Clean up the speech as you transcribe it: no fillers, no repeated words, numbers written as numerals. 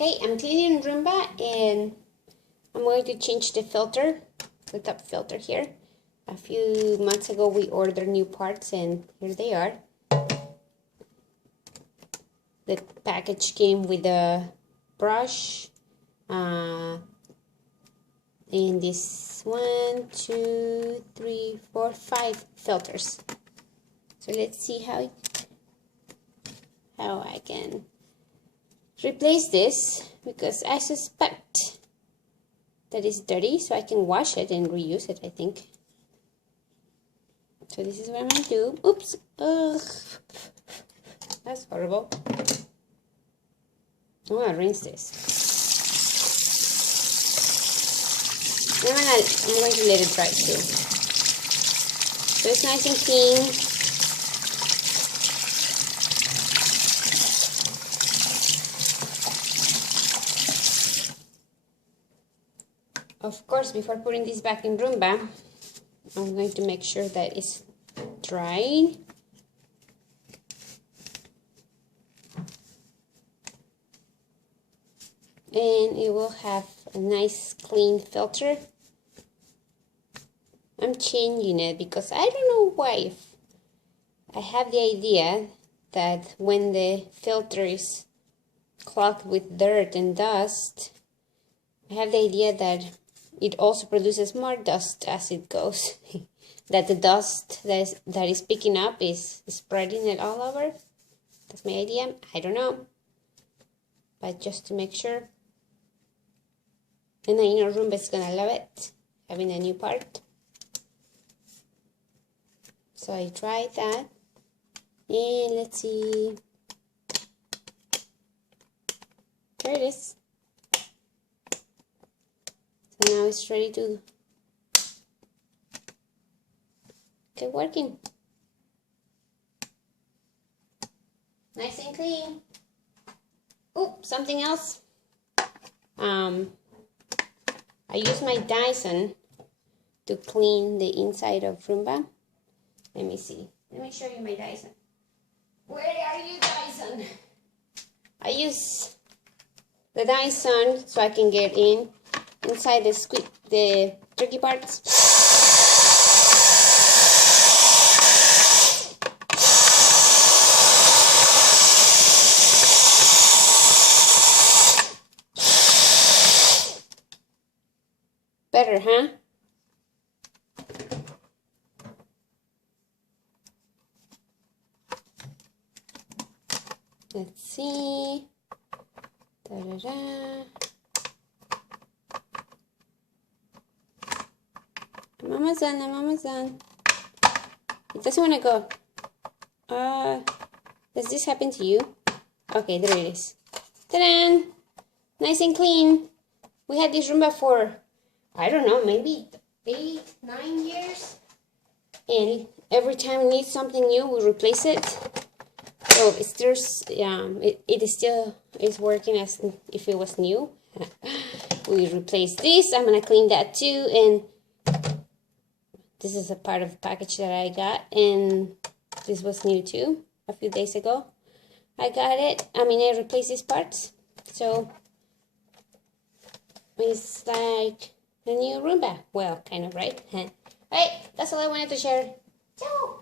Okay, I'm cleaning Roomba and I'm going to change the filter, the top filter here. A few months ago we ordered new parts and here they are. The package came with a brush and this 1, 2, 3, 4, 5 filters. So let's see how I can replace this, because I suspect that it's dirty, so I can wash it and reuse it, I think. So this is what I'm going to do. Oops. Ugh. That's horrible. I'm going to rinse this. And I'm going to let it dry too. So it's nice and clean. Of course, before putting this back in Roomba, I'm going to make sure that it's dry. And it will have a nice clean filter. I'm changing it because I don't know why. I have the idea that when the filter is clogged with dirt and dust, I have the idea that it also produces more dust as it goes. That the dust that is picking up is spreading it all over. That's my idea. I don't know. But just to make sure. And I know Roomba is gonna love it, having a new part. So I tried that. And let's see. There it is. So now it's ready to get working. Nice and clean. Oh, something else. I use my Dyson to clean the inside of Roomba. Let me see. Let me show you my Dyson. Where are you, Dyson? I use the Dyson so I can get inside the tricky parts. Better, huh? Let's see. Da-da-da. I'm almost done. It doesn't want to go. Does this happen to you? Okay, there it is. Ta-da! Nice and clean. We had this Roomba for, I don't know, maybe 8, 9 years. And every time we need something new, we replace it. So it's just, it's working as if it was new. We replace this. I'm gonna clean that too. And this is a part of the package that I got, and this was new too. A few days ago, I got it. I replaced these parts, so it's like a new Roomba. Well, kind of, right? Alright, that's all I wanted to share. Ciao!